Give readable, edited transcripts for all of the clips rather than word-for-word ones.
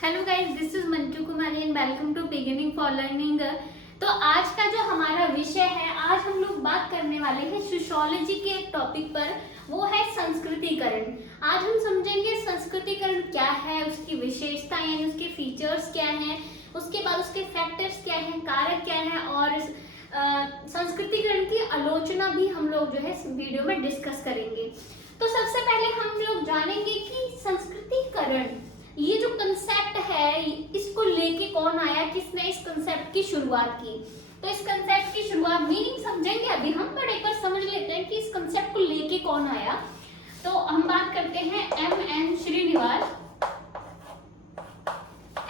Hello guys, this is Manju Kumari and welcome to beginning for learning. तो आज का जो हमारा विषय है, आज हम लोग बात करने वाले हैं सोशियोलॉजी के एक टॉपिक पर, वो है संस्कृतिकरण। आज हम समझेंगे संस्कृतिकरण क्या है, उसकी विशेषता यानी उसके फीचर्स क्या हैं, उसके बाद उसके फैक्टर्स क्या हैं, कारक क्या हैं, और संस्कृतिकरण की आलोचना भी हम लोग जो है इस वीडियो में डिस्कस करेंगे। तो सबसे पहले हम लोग जानेंगे कि संस्कृतिकरण ये जो कंसेप्ट है, इसको लेके कौन आया, किसने इस कंसेप्ट की शुरुआत की। तो इस कंसेप्ट की शुरुआत, मीनिंग समझेंगे अभी हम, पर एक बार समझ लेते हैं कि इस कंसेप्ट को लेके कौन आया। तो हम बात करते हैं एम.एन. श्रीनिवास।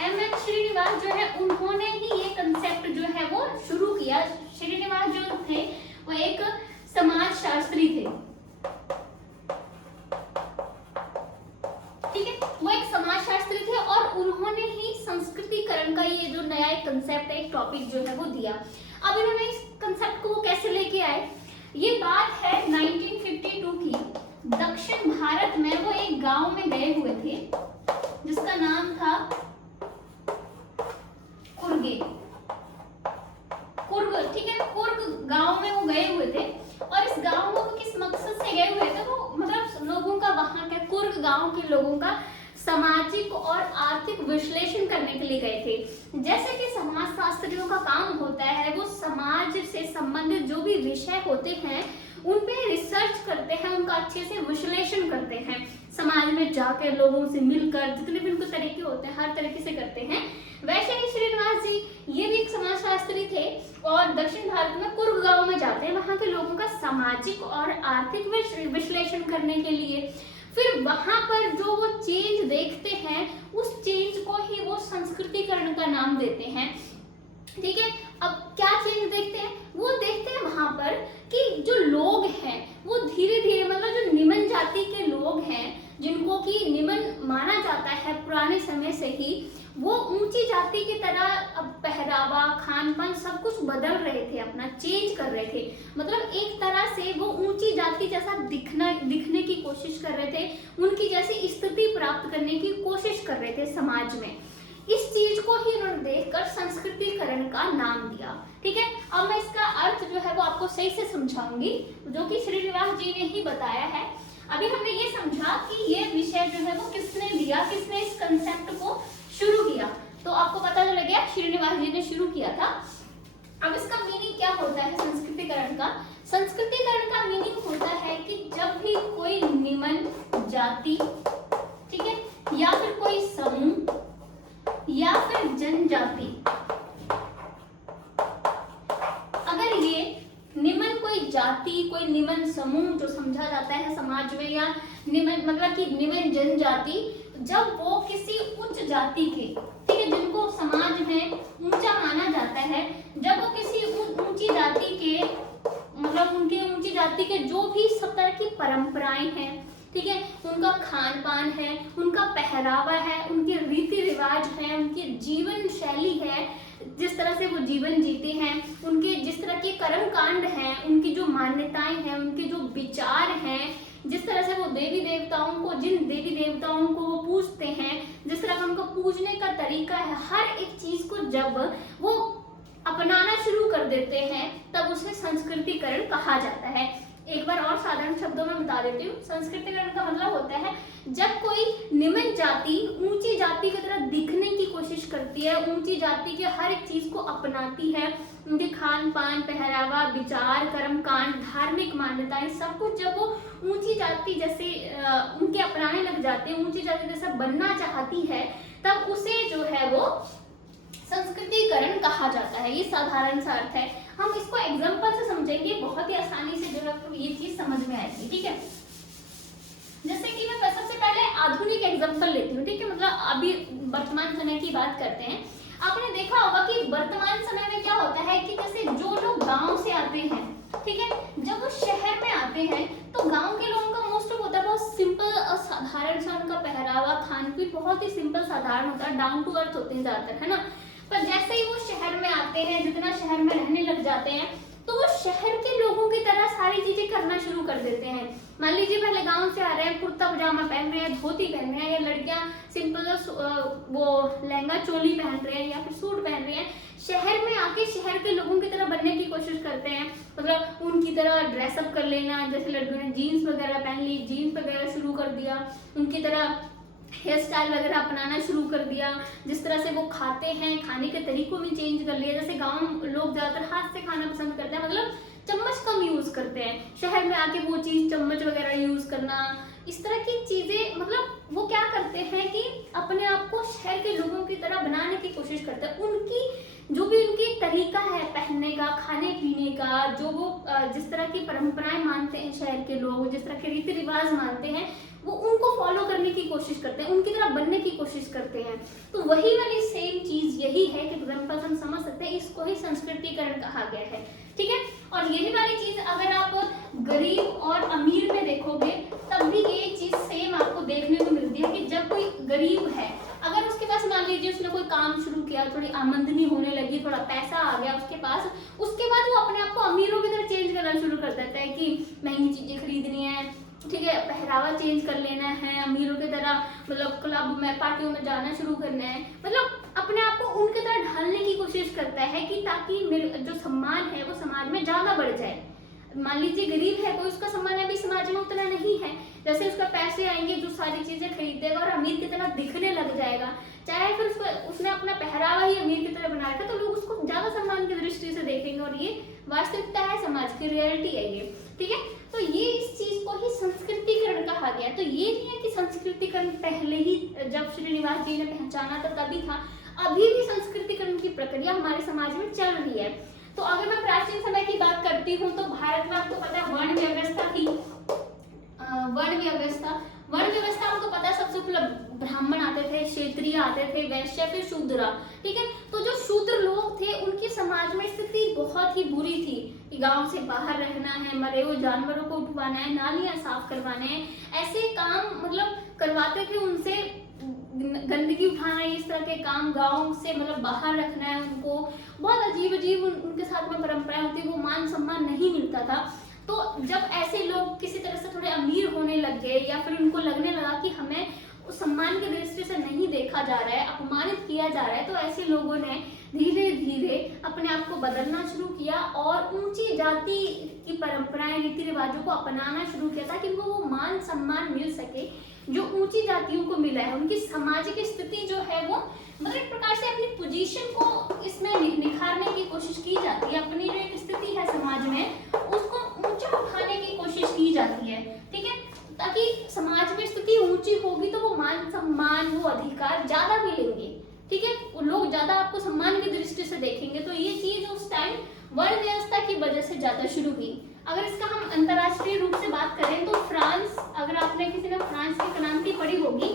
एम.एन. श्रीनिवास जो है, उन्होंने ही ये कंसेप्ट जो है वो शुरू किया। श्रीनिवास जो थे वो एक समाज शास्त्री थे, ठीक है, वो एक समाजशास्त्री थे और उन्होंने ही संस्कृतिकरण का ये जो नया एक कंसेप्ट है, एक टॉपिक जो है वो दिया। अब इन्होंने इस कंसेप्ट को कैसे लेके आए, ये बात है 1952 की। दक्षिण भारत में वो एक गांव में गए हुए थे जिसका नाम था कुर्गे, ठीक है, कुर्ग गांव में वो गए हुए थे। और इस गांव में वो किस मकसद से गए हुए थे, वो मतलब लोगों का, वहां के कुर्ग गांव के लोगों का सामाजिक और आर्थिक विश्लेषण करने के लिए गए थे। जैसे कि समाजशास्त्रियों का काम होता है, वो समाज से संबंधित जो भी विषय होते हैं उन पे रिसर्च करते हैं, उनका अच्छे से विश्लेषण करते हैं, समाज में जाकर लोगों से मिलकर, जितने भी उनको तरीके होते हैं हर तरीके से करते हैं। वैसे ही श्रीनिवास जी ये भी एक समाजशास्त्री थे और दक्षिण भारत में कुर्ग गांव में जाते हैं वहां के लोगों का सामाजिक और आर्थिक विश्लेषण करने के लिए। फिर वहां पर जो वो चेंज देखते हैं, उस चेंज को ही वो संस्कृतिकरण का नाम देते हैं, ठीक है। अब क्या चेंज देखते हैं, वो देखते हैं वहां पर कि जो लोग हैं वो धीरे धीरे, मतलब जो निम्न जाति के लोग हैं, जिनको कि निम्न माना जाता है पुराने समय से ही, वो ऊंची जाति की तरह अब पहरावा, खान पान सब कुछ बदल रहे थे, अपना चेंज कर रहे थे। मतलब एक तरह से वो ऊंची जाति जैसा दिखने की कोशिश कर रहे थे, उनकी जैसी स्थिति प्राप्त करने की कोशिश कर रहे थे समाज में। इस चीज को ही उन्होंने देखकर संस्कृतिकरण का नाम दिया, ठीक है। अब मैं इसका अर्थ जो है वो आपको सही से समझाऊंगी, जो कि श्रीनिवास जी ने ही बताया है। अभी हमने ये समझा कि ये विषय जो है वो किसने दिया, किसने इस कंसेप्ट को शुरू किया, तो आपको पता चल गया श्रीनिवास जी ने शुरू किया था। अब इसका मीनिंग क्या होता है संस्कृतिकरण का? संस्कृतिकरण का मीनिंग होता है कि जब भी कोई निम्न जाति, ठीक है, या फिर कोई समूह या फिर जनजाति, अगर ये निम्न कोई जाति, कोई निम्न समूह जो समझा जाता है समाज में, या निम्न मतलब कि निम्न जनजाति, जब वो किसी उच्च जाति के, ठीक है, जिनको समाज में ऊंचा माना जाता है, जब वो किसी ऊंची जाति के, मतलब उनके ऊंची जाति के जो भी सब तरह की परंपराएं हैं, ठीक है, उनका खान पान है, उनका पहरावा है, उनके रीति रिवाज है, उनकी जीवन शैली है, जिस तरह से वो जीवन जीते हैं, उनके जिस तरह के कर्म कांड हैं, उनकी जो मान्यताएं हैं, उनके जो विचार हैं, जिस तरह से वो देवी देवताओं को, जिन देवी देवताओं को वो पूजते हैं, जिस तरह का उनका पूजने का तरीका है, हर एक चीज को जब वो अपनाना शुरू कर देते हैं, तब उसे संस्कृतिकरण कहा जाता है। एक बार और साधारण शब्दों में बता देती हूँ। संस्कृतिकरण का मतलब होता है जब कोई निम्न जाति ऊंची जाति की तरह दिखने की कोशिश करती है, ऊंची जाति के हर एक चीज को अपनाती है, उनके खान पान, पहरावा, विचार, कर्म कांड, धार्मिक मान्यताएं, सब कुछ जब वो ऊंची जाति जैसे उनके अपनाने लग जाते हैं, ऊंची जाति जैसा बनना चाहती है, तब उसे जो है वो संस्कृतिकरण कहा जाता है। ये साधारण सा अर्थ है। हम इसको एग्जांपल से समझेंगे, बहुत ही आसानी से जो है ये चीज समझ में आएगी, ठीक है। जैसे कि मैं सबसे पहले आधुनिक एग्जांपल लेती हूँ, ठीक है, मतलब अभी वर्तमान समय की बात करते हैं। आपने देखा होगा कि वर्तमान समय में क्या होता है कि जैसे जो लोग गांव से आते हैं, ठीक है, जब वो शहर में आते हैं तो गांव के लोगों का मोस्ट ऑफ होता है बहुत सिंपल और साधारण सा, उनका पहरावा, खान पीन बहुत ही सिंपल साधारण होता है, डाउन टू अर्थ होते हैं ज्यादातर, है ना। पर जैसे ही वो शहर में आते हैं, जितना शहर में रहने लग जाते हैं, तो तो वो शहर के लोगों की तरह सारी चीजें करना शुरू कर देते हैं। मान लीजिए पहले गांव से आ रहे हैं, कुर्ता पजामा पहन रहे हैं, धोती पहन रहे हैं, या लड़कियां सिंपल वो लहंगा चोली पहन रहे हैं या फिर सूट पहन रहे हैं। शहर में आके शहर के लोगों की तरह बनने की कोशिश करते हैं, मतलब उनकी तरह ड्रेसअप कर लेना। जैसे लड़कियों ने जीन्स वगैरह पहन ली, जीन्स वगैरह शुरू कर दिया, उनकी तरह हेयर स्टाइल वगैरह अपनाना शुरू कर दिया। जिस तरह से वो खाते हैं, खाने के तरीकों में चेंज कर लिया। जैसे गांव लोग ज्यादातर हाथ से खाना पसंद करते हैं, मतलब चम्मच कम यूज करते हैं। शहर में आके वो चीज चम्मच वगैरह यूज करना, इस तरह की चीजें, मतलब वो क्या करते हैं कि अपने आप को शहर के लोगों की तरह बनाने की कोशिश करते हैं। उनकी जो भी उनकी तरीका है पहनने का, खाने पीने का, जो वो जिस तरह की परंपराएं मानते हैं शहर के लोग, जिस तरह के रीति रिवाज मानते हैं, वो उनको फॉलो करने की कोशिश करते हैं, उनकी तरह बनने की कोशिश करते हैं। तो वही वाली सेम चीज यही है कि एग्जाम्पल हम समझ सकते हैं, इसको ही संस्कृतिकरण कहा गया है। ठीक है, और यही वाली चीज अगर आप गरीब और अमीर में देखोगे तब भी ये चीज सेम आपको देखने को मिलती है कि जब कोई गरीब है, अगर उसके पास मान लीजिए उसने कोई काम शुरू किया, थोड़ी आमदनी होने लगी, थोड़ा पैसा आ गया उसके पास, उसके बाद वो अपने आप को अमीरों की तरह चेंज करना शुरू कर देता है कि महंगी चीजें खरीदनी है, ठीक है, पहरावा चेंज कर लेना है, अमीरों की तरह मतलब क्लब में पार्टियों में जाना शुरू करना है, मतलब अपने आप को उनकी तरह ढालने की कोशिश करता है कि ताकि मेरे जो सम्मान है वो समाज में ज्यादा बढ़ जाए। मान लीजिए गरीब है कोई, उसका सम्मान अभी समाज में उतना नहीं है, जैसे उसका पैसे आएंगे जो सारी चीजें खरीदेगा और अमीर की तरह दिखने लग जाएगा, चाहे फिर उसने अपना पहरावा ही अमीर की तरह बना रखा, तो लोग उसको ज्यादा सम्मान की दृष्टि से देखेंगे, और ये वास्तविकता है, समाज की रियलिटी है ये। ठीक है, तो ये इस चीज को ही संस्कृतिकरण कहा गया। तो ये नहीं है कि संस्कृतिकरण पहले ही जब श्रीनिवास जी ने पहचाना था तभी था, अभी भी संस्कृतिकरण की प्रक्रिया हमारे समाज में चल रही है। तो अगर मैं प्राचीन समय की बात करती हूँ तो भारत में आपको पता है वर्ण व्यवस्था थी। वर्ण व्यवस्था आपको पता है, सबसे पहले ब्राह्मण आते थे, क्षत्रिय आते थे, वैश्य, फिर शूद्र। ठीक है, तो जो शूद्र लोग थे उनकी समाज में स्थिति बहुत ही बुरी थी कि गांव से बाहर रहना है, मरे हुए जानवरों को उठवाना है, नालियां साफ करवाने हैं, ऐसे काम मतलब करवाते थे उनसे, गंदगी उठाना, इस तरह के काम गांव से मतलब बाहर रखना है उनको। बहुत अजीब अजीब उनके साथ में परंपराएं होती, वो मान सम्मान नहीं मिलता था। तो जब ऐसे लोग किसी तरह से थोड़े अमीर होने लग गए या फिर उनको लगने लगा कि हमें उस सम्मान की दृष्टि से नहीं देखा जा रहा है, अपमानित किया जा रहा है, तो ऐसे लोगों ने धीरे धीरे अपने आप को बदलना शुरू किया और ऊंची जाति की परंपराएं, रीति रिवाजों को अपनाना शुरू किया ताकि उनको वो मान सम्मान मिल सके जो ऊंची जातियों को मिला है। उनकी सामाजिक स्थिति जो है वो मतलब एक प्रकार से अपनी पोजीशन को इसमें निखारने की कोशिश की जाती है, अपनी जो एक स्थिति है समाज में उसको ऊंचा उठाने की कोशिश की जाती है। ठीक है, ताकि समाज में स्थिति ऊंची होगी तो वो मान सम्मान, वो अधिकार ज्यादा मिलेंगे। ठीक है, वो लोग ज्यादा आपको सम्मान की दृष्टि से देखेंगे। तो ये चीज उस टाइम वर्ण व्यवस्था की वजह से ज्यादा शुरू हुई। अगर इसका हम अंतरराष्ट्रीय रूप से बात करें तो फ्रांस, अगर आपने किसी ने फ्रांस की क्रांति पढ़ी होगी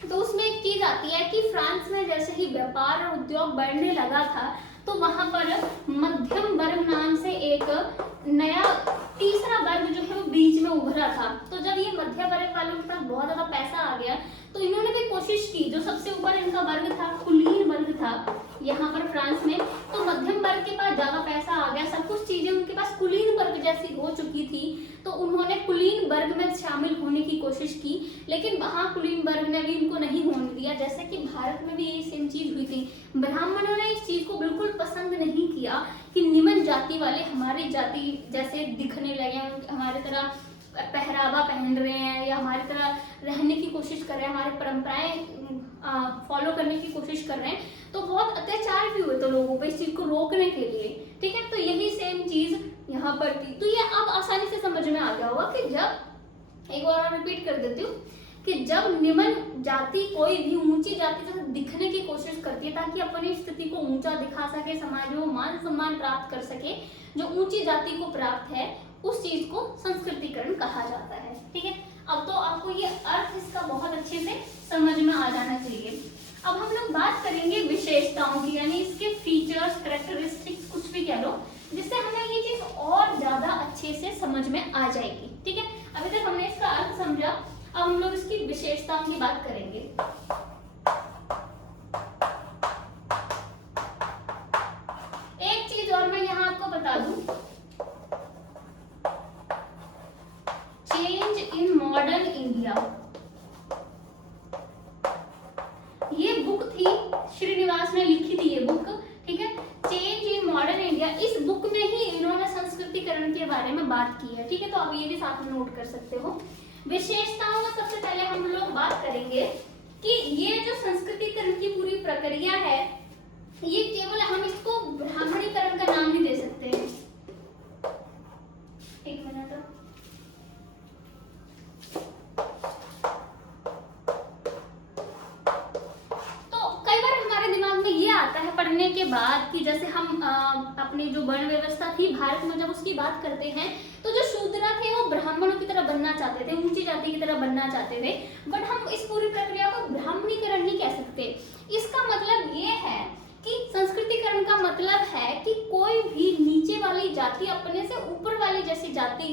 तो उसमें एक चीज आती है कि फ्रांस में जैसे ही व्यापार और उद्योग बढ़ने लगा था तो वहां पर मध्यम वर्ग नाम से एक नया तीसरा वर्ग जो है वो बीच में उभरा था। तो जब ये मध्य वर्ग वालों के पास बहुत ज्यादा पैसा आ गया तो इन्होंने भी कोशिश की, जो सबसे ऊपर इनका वर्ग था कुलीन वर्ग था यहाँ पर फ्रांस में, तो मध्यम वर्ग के पास ज्यादा पैसा आ गया, सब कुछ चीजें उनके पास कुलीन वर्ग जैसी हो चुकी थी, तो उन्होंने कुलीन वर्ग में शामिल होने की कोशिश की, लेकिन वहां कुलीन वर्ग ने भी इनको नहीं होने दिया। जैसे कि भारत में भी यही सेम चीज हुई थी, ब्राह्मणों ने इस चीज को बिल्कुल पसंद नहीं किया कि निम्न जाति वाले हमारी जाति जैसे दिखने लगे, हमारी तरह पहरावा पहन रहे हैं या हमारी तरह रहने की कोशिश कर रहे हैं, हमारी परंपराएं फॉलो करने की कोशिश कर रहे हैं, तो बहुत अत्याचार भी हुए तो लोगों पे इस चीज को रोकने के लिए। ठीक है, तो यही सेम चीज यहाँ पर थी। तो ये अब आसानी से समझ में आ गया होगा कि जब, एक बार और रिपीट कर देती हूँ, कि जब निम्न जाति कोई भी ऊंची जाति से दिखने की कोशिश करती है ताकि अपनी स्थिति को ऊंचा दिखा सके, समाज में मान सम्मान प्राप्त कर सके जो ऊंची जाति को प्राप्त है, उस चीज को संस्कृतिकरण कहा जाता है। ठीक है, अब तो आपको ये अर्थ इसका बहुत अच्छे से समझ में आ जाना चाहिए। अब हम लोग बात करेंगे विशेषताओं की, यानी इसके फीचर्स, कैरेक्टरिस्टिक्स, कुछ भी कह लो, जिससे हमें ये चीज और ज्यादा अच्छे से समझ में आ जाएगी। ठीक है, अभी तक हमने इसका अर्थ समझा, अब हम लोग इसकी विशेषताओं की बात करेंगे। एक चीज और मैं यहाँ आपको बता दूं ये बुक थी, श्रीनिवास ने लिखी थी ये बुक, ठीक है, चेंज इन मॉडर्न इंडिया। इस बुक में ही इन्होंने संस्कृतिकरण के बारे में बात की है, ठीक है। तो आप ये भी साथ में नोट कर सकते हो। विशेषताओं में सबसे पहले हम लोग बात करेंगे कि ये जो संस्कृतिकरण की पूरी प्रक्रिया है, ये केवल हम इसको ब्राह्मणीकरण का नाम नहीं दे सकते हैं। एक मिनट, पढ़ने के बाद कि जैसे हम अपनी जो वर्ण व्यवस्था थी भारत में, जब उसकी बात करते हैं तो जो शूद्र थे वो ब्राह्मणों की तरह बनना चाहते थे, ऊंची जाति की तरह बनना चाहते थे, बट हम इस पूरी प्रक्रिया को ब्राह्मणीकरण नहीं कह सकते। इसका मतलब ये है कि संस्कृतिकरण का मतलब है कि कोई भी नीचे वाली जाति अपने से ऊपर वाली जैसी जाति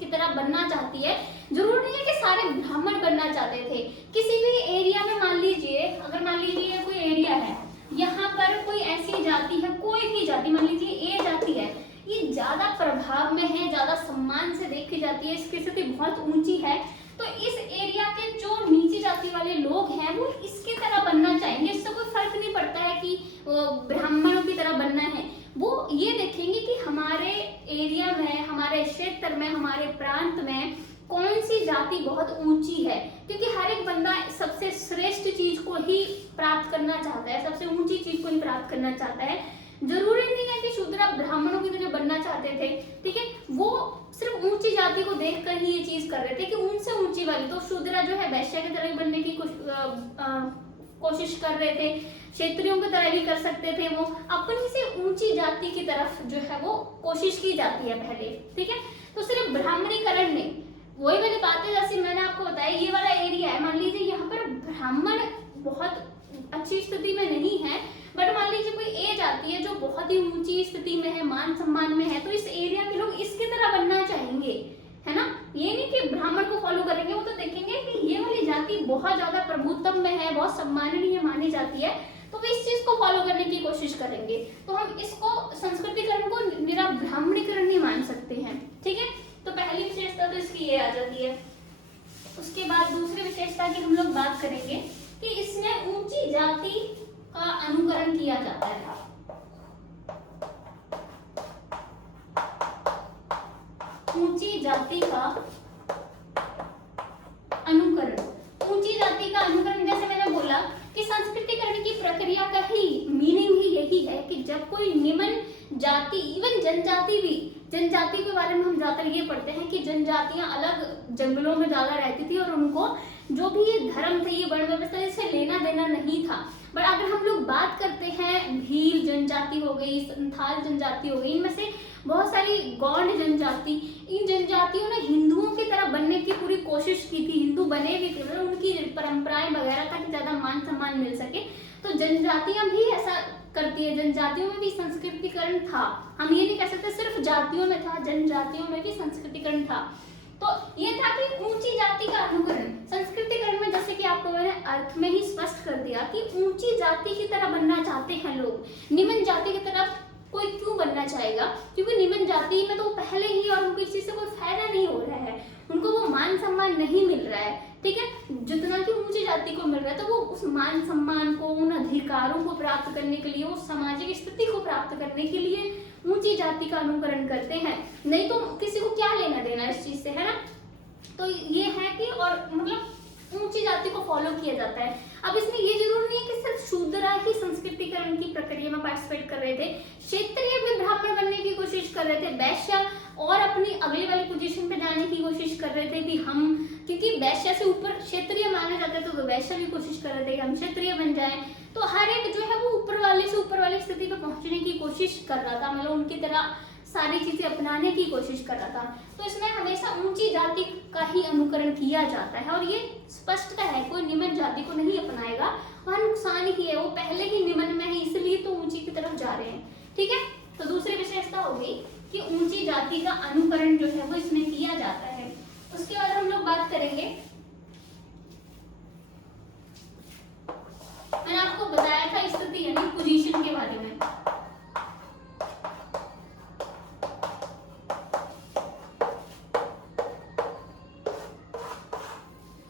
की तरह बनना चाहती है। जरूर नहीं है कि सारे ब्राह्मण बनना चाहते थे। किसी भी एरिया में मान लीजिए, अगर मान लीजिए कोई एरिया है, यहाँ पर कोई ऐसी जाति है, कोई भी जाति, मान लीजिए ए जाति है, ये ज्यादा प्रभाव में है, ज्यादा सम्मान से देखी जाती है, इसकी स्थिति बहुत ऊंची है, तो इस एरिया के जो नीची जाति वाले लोग हैं वो इसकी तरह बनना चाहेंगे। इससे कोई फर्क नहीं पड़ता है कि ब्राह्मणों की तरह बनना है, वो ये देखेंगे कि हमारे एरिया में, हमारे क्षेत्र में, हमारे प्रांत में कौन सी जाति बहुत ऊंची है, क्योंकि हर एक बंदा सबसे श्रेष्ठ चीज को ही प्राप्त करना चाहता है, सबसे ऊंची चीज को ही प्राप्त करना चाहता है। जरूरी नहीं है कि शूद्र ब्राह्मणों की तरह बनना चाहते थे, ठीक है, वो सिर्फ ऊंची जाति को देखकर ही ये चीज कर रहे थे कि उनसे ऊंची वाली, तो शूद्र जो है वैश्य की तरह बनने की कोशिश कर रहे थे, क्षेत्रियों की तरह भी कर सकते थे, वो अपनी से ऊंची जाति की तरफ जो है वो कोशिश की जाती है पहले, ठीक है। तो सिर्फ ब्राह्मणीकरण नहीं, वही वाली बातें जैसे मैंने आपको बताया, ये वाला एरिया है, मान लीजिए यहाँ पर ब्राह्मण बहुत अच्छी स्थिति में नहीं है, बट मान लीजिए कोई ए जाति है जो बहुत ही ऊंची स्थिति में है, मान सम्मान में है, तो इस एरिया के लोग इसकी तरह बनना चाहेंगे, है ना। ये नहीं कि ब्राह्मण को फॉलो करेंगे, वो तो देखेंगे कि ये वाली जाति बहुत ज्यादा प्रभुत्तम में है, बहुत सम्माननीय मानी जाती है, तो वे इस चीज को फॉलो करने की कोशिश करेंगे। तो हम इसको संस्कृतिकरण को निरा ब्राह्मणीकरण नहीं मान सकते हैं, ठीक है। तो पहली विशेषता तो इसकी ये आ जाती है। उसके बाद दूसरी विशेषता की हम लोग बात करेंगे कि इसने ऊंची जाति का अनुकरण किया जाता है। ऊंची जाति का अनुकरण, ऊंची जाति का अनुकरण, जैसे मैंने बोला कि संस्कृतिकरण की प्रक्रिया का ही मीनिंग ही यही है कि जब कोई निम्न जाति, इवन जनजाति भी, जनजाति के बारे में हम ज्यादातर ये पढ़ते हैं कि जनजातियां अलग जंगलों में ज्यादा रहती थी और उनको जो भी ये धर्म थे, ये वर्ण व्यवस्था, इससे लेना देना नहीं था। बट अगर हम लोग बात करते हैं, भील जनजाति हो गई, संथाल जनजाति हो गई, इनमें से बहुत सारी गौंड जनजाति, इन जनजातियों ने हिंदुओं की तरह बनने की पूरी कोशिश की थी, हिंदू बने भी थे, उनकी परंपराएं वगैरह ताकि ज्यादा मान सम्मान मिल सके। तो जनजातियां भी ऐसा करती है, जनजातियों में भी संस्कृतिकरण था, हम ये नहीं कह सकते सिर्फ जातियों में था, जनजातियों में भी संस्कृतिकरण था। तो ये था कि ऊंची जाति का अनुकरण। संस्कृतिकरण में जैसे कि आपको मैंने अर्थ में ही स्पष्ट कर दिया कि ऊंची जाति की तरह बनना चाहते हैं लोग, निम्न जाति की तरफ कोई क्यों बनना चाहेगा, क्योंकि निम्न जाति में तो पहले ही और उनको इस चीज से कोई फायदा नहीं हो रहा है, उनको वो मान सम्मान नहीं मिल रहा है, ठीक है, जितना कि ऊंची जाति को मिल रहा है। तो वो उस मान सम्मान को, उन अधिकारों को प्राप्त करने के लिए, उस सामाजिक स्थिति को प्राप्त करने के लिए ऊंची जाति का अनुकरण करते हैं, नहीं तो किसी को क्या लेना देना इस चीज से, है ना। तो ये है कि, और मतलब ऊंची जाति को फॉलो किया जाता है। अब इसमें ये जरूर नहीं है कि सिर्फ शूद्र ही संस्कृतिकरण की प्रक्रिया में पार्टिसिपेट कर रहे थे, क्षेत्रीय भी ब्राह्मण बनने की कोशिश कर रहे थे, वैश्य और अपनी अगली वाली पोजीशन पे जाने की कोशिश कर रहे थे कि हम, क्योंकि वैश्य से ऊपर क्षेत्रीय माने जाते थे, तो वैश्य भी कोशिश कर रहे थे कि हम क्षेत्रीय बन जाएं। तो हर एक जो है वो ऊपर वाले से ऊपर वाली स्थिति पे पहुंचने की कोशिश कर रहा था, मतलब उनकी तरह सारी चीजें अपनाने की कोशिश कर रहा था। तो इसमें हमेशा ऊंची जाति का ही अनुकरण किया जाता है, और ये स्पष्ट है कोई निम्न जाति को नहीं अपनाएगा, वह नुकसान ही है, वो पहले ही निम्न में है इसलिए तो ऊंची की तरफ जा रहे हैं, ठीक है। तो दूसरी विशेषता हो गई कि ऊंची जाति का अनुकरण जो है वो इसमें किया जाता है। उसके बाद हम लोग बात करेंगे, मैंने आपको बताया था स्थिति यानी पोजीशन के बारे में।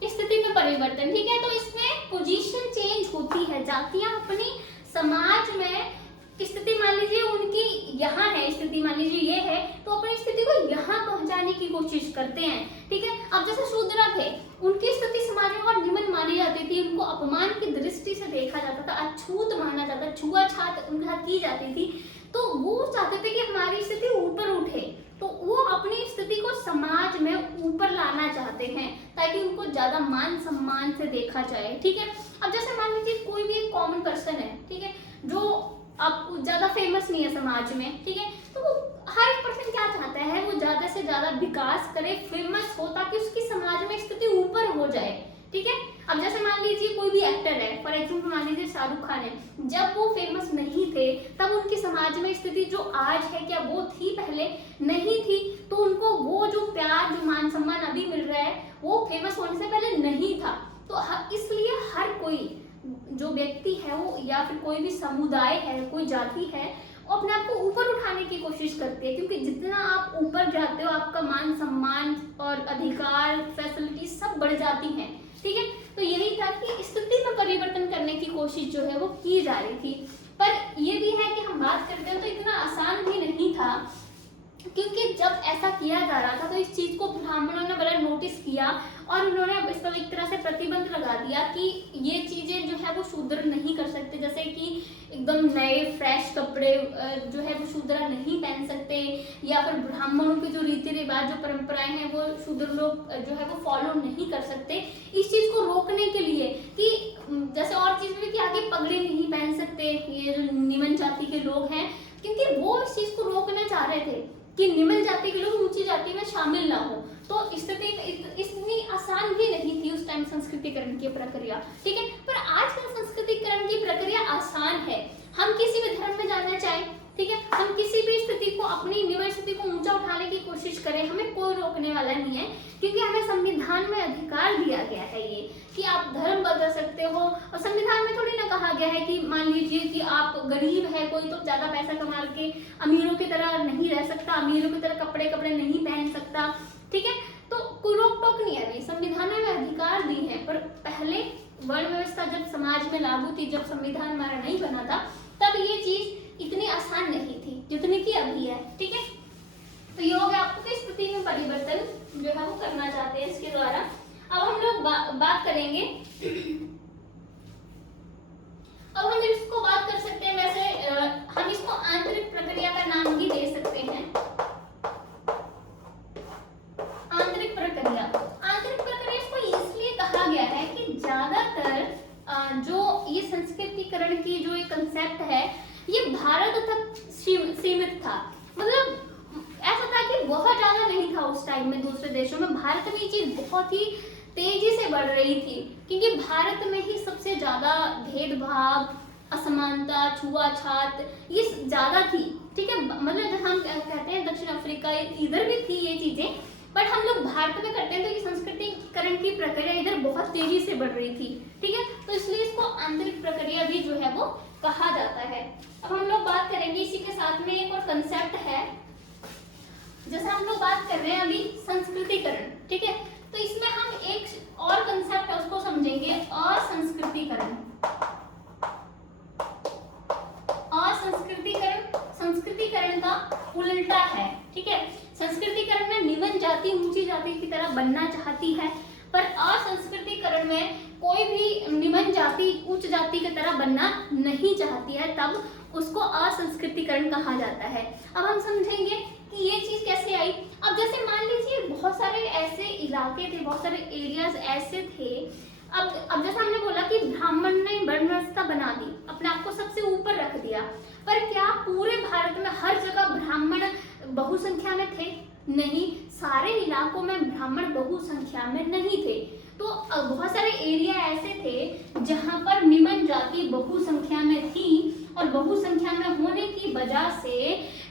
स्थिति में परिवर्तन, ठीक है, तो इसमें पोजीशन चेंज होती जाति है, जातियां अपनी समाज में स्थिति, मान लीजिए उनकी यहाँ है स्थिति, मान लीजिए ये है, तो अपनी स्थिति को यहाँ पहुंचाने की कोशिश करते हैं, ठीक है। अब जैसे शूद्र थे, उनकी स्थिति समाज में बहुत निम्न मानी जाती थी, उनको अपमान की दृष्टि से देखा जाता था, अछूत माना जाता, छुआछूत उनके साथ की जाती थी। तो वो चाहते थे कि हमारी स्थिति ऊपर उठे, तो वो अपनी स्थिति को समाज में ऊपर लाना चाहते हैं ताकि उनको ज्यादा मान सम्मान से देखा जाए, ठीक है। अब जैसे मान लीजिए कोई भी एक कॉमन पर्सन है, ठीक है, जो अब ज्यादा फेमस नहीं है समाज में, ठीक है, तो वो हर एक पर्सन क्या चाहता है, वो ज्यादा से ज्यादा विकास करे, फेमस हो, ताकि उसकी समाज में स्थिति ऊपर हो जाए, ठीक है। अब जैसे मान लीजिए कोई भी एक्टर है, फॉर एग्जाम्पल मान लीजिए शाहरुख खान है, जब वो फेमस नहीं थे तब उनकी समाज में स्थिति जो आज है, क्या वो थी पहले? नहीं थी। तो उनको वो जो प्यार, जो मान सम्मान अभी मिल रहा है, वो फेमस होने से पहले नहीं था। तो इसलिए हर कोई जो व्यक्ति है वो, या फिर कोई भी समुदाय है, कोई जाति है, वो अपने आप को ऊपर उठाने की कोशिश करती है, क्योंकि जितना आप ऊपर जाते हो आपका मान सम्मान और अधिकार, फैसिलिटी सब बढ़ जाती हैं, ठीक है। तो यही था कि स्थिति में परिवर्तन करने की कोशिश जो है वो की जा रही थी। पर ये भी है कि हम बात करते हैं तो इतना आसान भी नहीं था, क्योंकि जब ऐसा किया जा रहा था तो इस चीज को ब्राह्मणों ने बड़ा नोटिस किया और उन्होंने इस पर एक तरह से प्रतिबंध लगा दिया कि ये चीजें जो है वो शूद्र नहीं कर सकते, जैसे कि एकदम नए फ्रेश कपड़े जो है वो शूद्र नहीं पहन सकते, या फिर ब्राह्मणों के जो रीति रिवाज, जो परंपराएं हैं वो शूद्र लोग जो है वो फॉलो नहीं कर सकते। इस चीज को रोकने के लिए कि जैसे और चीज भी कि आगे पगड़ी नहीं पहन सकते ये जो निम्न जाति के लोग हैं, क्योंकि वो इस चीज को रोकना चाह रहे थे कि निम्न जाति के लोग ऊंची जाति में शामिल ना हो। तो स्थिति इतनी आसान भी नहीं थी उस टाइम संस्कृतिकरण की प्रक्रिया, ठीक है। पर आजकल संस्कृतिकरण की प्रक्रिया आसान है। हम किसी भी धर्म में जाना चाहें, ठीक है, हम किसी भी स्थिति को, अपनी निम्न स्थिति को ऊंचा उठाने की कोशिश करें, हमें कोई रोकने वाला नहीं है, क्योंकि हमें संविधान में अधिकार दिया गया है ये कि आप धर्म बदल सकते हो। और संविधान में थोड़ी ना कहा गया है कि मान लीजिए कि आप गरीब है कोई तो ज्यादा पैसा कमा के अमीरों की तरह नहीं रह सकता, अमीरों की तरह कपड़े नहीं पहन सकता, ठीक है। तो कोई रोक टोक नहीं है, अभी संविधान में अधिकार दी है। पर पहले वर्ण व्यवस्था जब समाज में लागू थी, जब संविधान हमारा नहीं बना था, तब ये चीज इतनी आसान नहीं थी जितनी की अभी है, ठीक है। तो ये हो गया आपको किस स्थिति में परिवर्तन जो है वो करना चाहते हैं इसके द्वारा। अब हम लोग बात करेंगे, अब हम इसको बात कर सकते हैं, वैसे हम इसको आंतरिक प्रक्रिया का नाम भी दे सकते हैं। आंतरिक प्रक्रिया, आंतरिक प्रक्रिया इसको इसलिए कहा गया है कि ज्यादातर जो ये संस्कृतिकरण की जो एक कंसेप्ट है ये भारत तक सीमित था। मतलब ऐसा था कि बहुत ज्यादा नहीं था उस टाइम में दूसरे देशों में। भारत में ये चीज बहुत ही तेजी से बढ़ रही थी, क्योंकि भारत में ही सबसे ज्यादा भेदभाव, असमानता, छुआछूत ये ज्यादा थी, ठीक है। मतलब जैसे हम कहते हैं दक्षिण अफ्रीका, इधर भी थी ये चीजें, बट हम लोग भारत में करते हैं तो ये संस्कृतिकरण की प्रक्रिया इधर बहुत तेजी से बढ़ रही थी, ठीक है। तो इसलिए इसको आंतरिक प्रक्रिया भी जो है वो कहा जाता है। अब हम लोग बात करेंगे इसी के साथ में एक और कंसेप्ट है, जैसे हम लोग बात कर रहे हैं अभी संस्कृतिकरण, ठीक है। तो इसमें हम एक और कंसेप्ट है उसको समझेंगे, असंस्कृतिकरण। असंस्कृतिकरण संस्कृतिकरण का उल्टा है, ठीक है। संस्कृतिकरण में निम्न जाति ऊंची जाति की तरह बनना चाहती है, पर असंस्कृतिकरण में कोई भी निम्न जाति उच्च जाति की तरह बनना नहीं चाहती है, तब उसको असंस्कृतिकरण कहा जाता है। अब हम समझेंगे कि ये चीज कैसे आई। अब जैसे मान लीजिए बहुत सारे ऐसे इलाके थे, बहुत सारे एरियाज ऐसे थे। अब जैसे हमने बोला कि ब्राह्मण ने वर्ण व्यवस्था बना दी, अपने आप को सबसे ऊपर रख दिया, पर क्या पूरे भारत में हर जगह ब्राह्मण बहुसंख्या में थे? नहीं, सारे इलाकों में ब्राह्मण बहुसंख्या में नहीं थे। तो बहुत सारे एरिया ऐसे थे जहां पर निम्न जाति बहुसंख्या में थी, और बहुसंख्या में होने की वजह से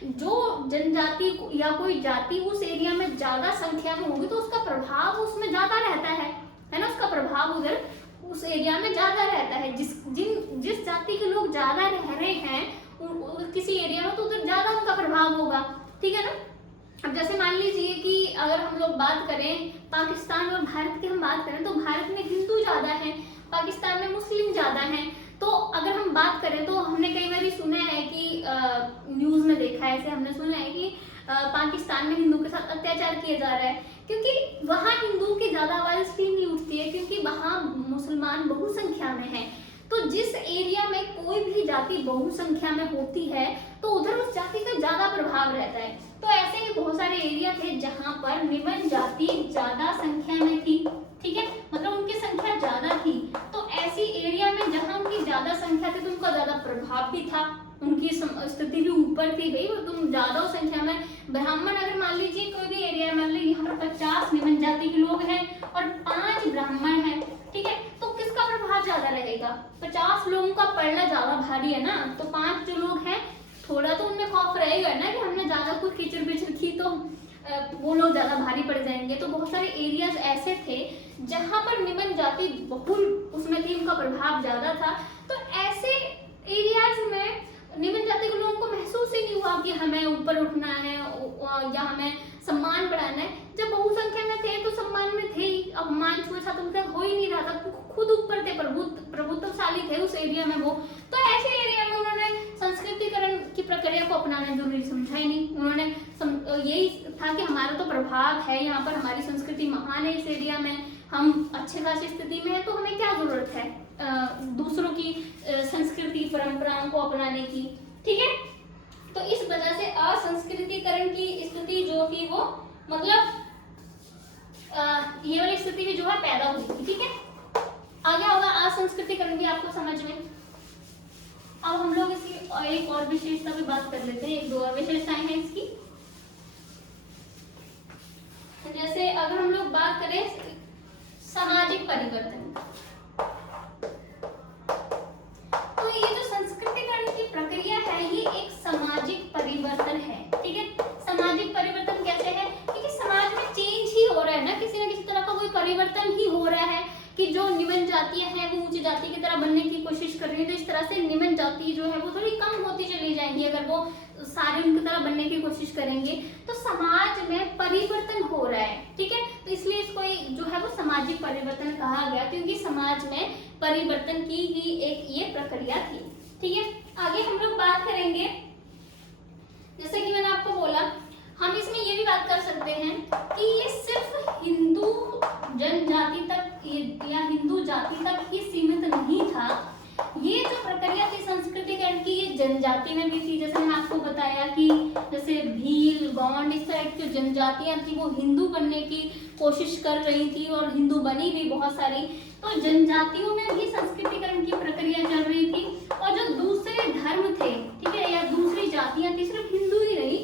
जो जनजाति या कोई जाति उस एरिया में ज्यादा संख्या में होगी तो उसका प्रभाव उसमें ज्यादा रहता है ना, उसका प्रभाव उधर उस एरिया में ज्यादा रहता है। जिस जाति के लोग ज्यादा रह रहे हैं किसी एरिया में, तो उधर ज्यादा उनका प्रभाव होगा, ठीक है ना। अब जैसे मान लीजिए कि अगर हम लोग बात करें पाकिस्तान और भारत की हम बात करें, तो भारत में हिंदू ज्यादा है, पाकिस्तान में मुस्लिम ज्यादा हैं। तो था, ऐसे हमने सुना है कि पाकिस्तान में हिंदू के साथ अत्याचार किया जा रहा है, क्योंकि वहाँ हिंदू की ज्यादा आवाज इसलिए नहीं उठती है क्योंकि वहाँ मुसलमान बहुसंख्या में है। तो जिस एरिया में कोई भी जाति बहुसंख्या में होती है तो उधर उस जाति का ज्यादा प्रभाव रहता है। तो ऐसे ही बहुत सारे एरिया थे जहाँ पर निम्न जाति ज्यादा संख्या में थी, ठीक है, मतलब उनकी संख्या ज्यादा थी। तो ऐसी एरिया में जहाँ उनकी ज्यादा संख्या थी तो उनका ज्यादा प्रभाव भी था, उनकी स्थिति भी ऊपर थी। भाई तुम ज्यादा संख्या में ब्राह्मण, अगर मान लीजिए कोई भी एरिया मान लीजिए यहाँ पर 50 निम्न जाति के लोग हैं और 5 ब्राह्मण हैं, ठीक है, तो किसका प्रभाव ज्यादा रहेगा? 50 लोगों का पलड़ा ज्यादा भारी है ना, तो 5 जो लोग हैं थोड़ा तो उनमें खौफ रहेगा ना कि हमने ज्यादा कुछ कीचड़ बिचड़ की तो वो लोग ज्यादा भारी पड़ जाएंगे। तो बहुत सारे एरियाज ऐसे थे जहां पर निम्न जाति बहुल उसमें थी, उनका प्रभाव ज्यादा था। तो ऐसे एरियाज में निम्न जाति के लोगों को महसूस ही नहीं हुआ कि हमें ऊपर उठना है या हमें सम्मान बढ़ाना है। जब बहुसंख्या में थे तो सम्मान में थे ही, अपमान छूछा तो उनका हो ही नहीं रहा था, खुद ऊपर थे, प्रभुत्वशाली थे उस एरिया में वो। तो ऐसे एरिया में उन्होंने संस्कृतिकरण की प्रक्रिया को अपनाना जरूरी समझा ही नहीं। उन्होंने यही था कि हमारा तो प्रभाव है यहाँ पर, हमारी संस्कृति महान है इस एरिया में, हम अच्छे खासी स्थिति में है, तो हमें क्या जरूरत है दूसरों की संस्कृति परंपराओं को अपनाने की, ठीक है। तो इस वजह से असंस्कृतिकरण की स्थिति जो थी वो मतलब ये वाली स्थिति भी जो है पैदा हुई थी, ठीक है। आगे होगा असंस्कृतिकरण भी आपको समझ में। अब हम लोग इसकी एक और विशेषता पे बात कर लेते हैं, एक दो और विशेषताएं हैं इसकी। जैसे अगर हम लोग बात करें सामाजिक परिवर्तन, तो ये जो संस्कृतिकरण की प्रक्रिया है ये एक सामाजिक परिवर्तन है, ठीक है। सामाजिक परिवर्तन कैसे है? क्योंकि समाज में चेंज ही हो रहा है ना, किसी न किसी तरह का कोई परिवर्तन ही हो रहा है कि जो निम्न जातियां हैं वो ऊंची जाति की तरह बनने की कोशिश कर रही है। तो इस तरह से निम्न जाति जो है वो थोड़ी कम होती चली जाएंगी अगर वो सारे उनकी तरह बनने की कोशिश करेंगे। तो समाज में परिवर्तन हो रहा है, ठीक है। तो इसलिए इसको जो है वो सामाजिक परिवर्तन कहा गया, क्योंकि समाज में परिवर्तन की ही एक ये प्रक्रिया थी, ठीक है। आगे हम लोग बात करेंगे, जैसे कि मैंने आपको बोला, हम इसमें ये भी बात कर सकते हैं कि ये सिर्फ हिंदू जनजाति तक या हिंदू जाति तक ही सीमित नहीं था। ये जो प्रक्रिया थी संस्कृतिकरण की ये जनजाति में भी थी। जैसे मैंने आपको बताया कि जैसे भील, गौंड, इस तरह की जो जनजातियां थी वो हिंदू बनने की कोशिश कर रही थी और हिंदू बनी भी बहुत सारी। तो जनजातियों में भी संस्कृतिकरण की प्रक्रिया चल रही थी। और जो दूसरे धर्म थे, ठीक है, या दूसरी जातियां थी, सिर्फ हिंदू ही नहीं,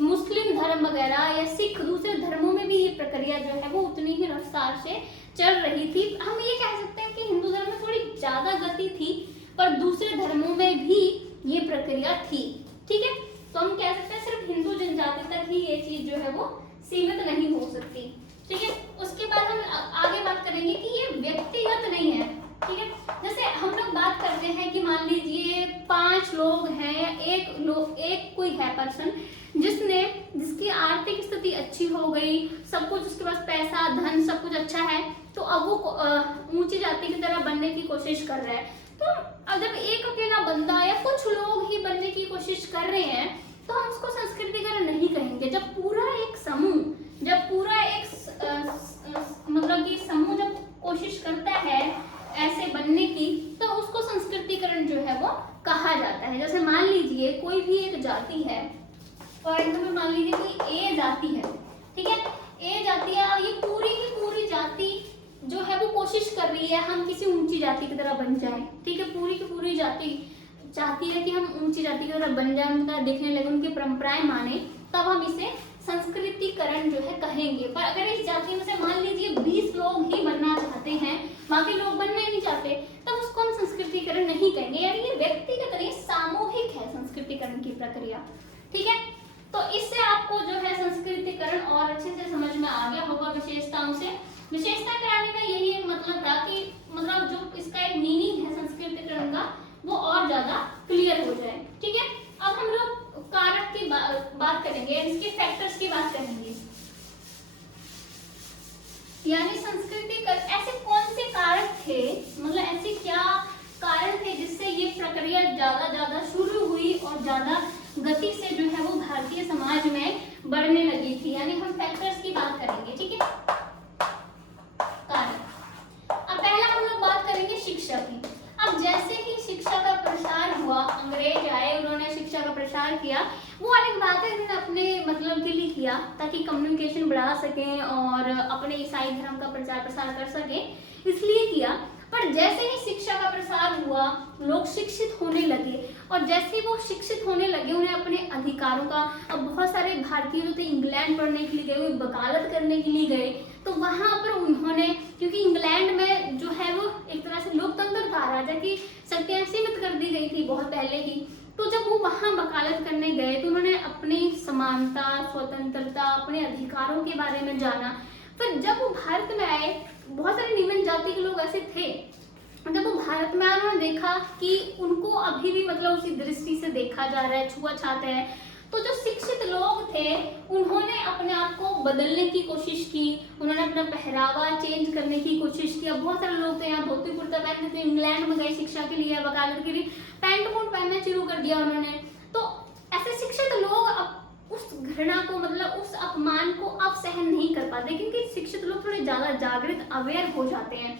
मुस्लिम धर्म वगैरह या सिख, दूसरे धर्मों में भी ये प्रक्रिया जो है वो उतनी ही रफ्तार से चल रही थी। हम ये कह सकते हैं कि हिंदू धर्म में थोड़ी ज्यादा गति थी पर दूसरे धर्मों में भी ये प्रक्रिया थी, ठीक है। तो हम कह सकते हैं सिर्फ हिंदू जनजाति तक ही ये चीज जो है वो सीमित नहीं हो सकती, ठीक है। उसके बाद हम आगे बात करेंगे कि ये व्यक्तिगत नहीं है, ठीक है। जैसे हम लोग बात करते हैं कि मान लीजिए 5 लोग हैं या एक कोई है पर्सन जिसकी आर्थिक स्थिति अच्छी हो गई, सब कुछ उसके पास पैसा धन सब कुछ अच्छा है, तो अब वो ऊंची जाति की तरह बनने की कोशिश कर रहा है। तो जब एक अकेला बंदा या कुछ लोग ही बनने की कोशिश कर रहे हैं तो हम उसको संस्कृतिकरण नहीं कहेंगे। जब पूरा एक समूह मतलब कि समूह जब कोशिश करता है ऐसे बनने की तो उसको संस्कृतिकरण जो है वो कहा जाता है। जैसे मान लीजिए कोई भी एक जाति है, फॉर एग्जाम्पल मान लीजिए कोई ए जाति है, ठीक है, ए जाति है और ये पूरी की पूरी जाति जो है वो कोशिश कर रही है हम किसी ऊंची जाति की तरह बन जाए, ठीक है। पूरी की पूरी जाति चाहती है कि हम ऊंची जाति की तरह बन जाए, उनका देखने लगे, उनकी परंपराएं माने, तब हम इसे संस्कृतिकरण जो है कहेंगे। पर अगर इस जाति में से मान लीजिए 20 लोग ही बनना चाहते हैं, बाकी लोग बनना ही नहीं चाहते, तब उसको हम संस्कृतिकरण नहीं कहेंगे। यानी ये व्यक्तिगत नहीं, सामूहिक है संस्कृतिकरण की प्रक्रिया, ठीक है। तो इससे आपको जो है संस्कृतिकरण और अच्छे से समझ में आ गया होगा विशेषताओं से। विशेषता कराने का यही एक मतलब था कि मतलब जो इसका एक मीनिंग है संस्कृतिकरण का वो और ज्यादा क्लियर हो जाए, ठीक है। अब हम लोग कारक की बात करेंगे, इसके फैक्टर्स की बात करेंगे। यानी संस्कृतिकरण ऐसे कौन से कारक थे, मतलब ऐसे क्या कारण थे जिससे ये प्रक्रिया ज्यादा शुरू हुई और ज्यादा गति से जो है वो किया वो अलग बात है, इन्होंने अपने मतलब के लिए किया ताकि कम्युनिकेशन बढ़ा सकें और अपने ईसाई धर्म का प्रचार प्रसार कर सकें, इसलिए किया। पर जैसे ही शिक्षा का प्रसार हुआ, लोग शिक्षित होने लगे और जैसे ही वो शिक्षित होने लगे, उन्हें अपने अधिकारों का, अब बहुत सारे भारतीय जो थे इंग्लैंड पढ़ने के लिए गए, वकालत करने के लिए गए, तो वहां पर उन्होंने, क्योंकि इंग्लैंड में जो है वो एक तरह से लोकतंत्र था, राजा की शक्तियां सीमित कर दी गई थी बहुत पहले ही, तो जब वो वहां वकालत करने गए तो उन्होंने अपनी समानता, स्वतंत्रता, अपने अधिकारों के बारे में जाना। फिर जब वो भारत में आए, बहुत सारे निम्न जाति के लोग ऐसे थे, जब वो भारत में आए उन्होंने देखा कि उनको अभी भी मतलब उसी दृष्टि से देखा जा रहा है, छुआछूत है। तो जो शिक्षित लोग थे उन्होंने अपने आप को बदलने की कोशिश की, उन्होंने अपना पहरावा चेंज करने की कोशिश की। अब बहुत सारे लोग थे यहाँ धोती कुर्ता पहनते थे, इंग्लैंड में गए शिक्षा के लिए, वकालत के लिए, पैंट कोट पहनना शुरू कर दिया उन्होंने। तो ऐसे शिक्षित लोग अब उस घृणा को, मतलब उस अपमान को अब सहन नहीं कर पाते, क्योंकि शिक्षित लोग थोड़े ज्यादा जागृत, अवेयर हो जाते हैं।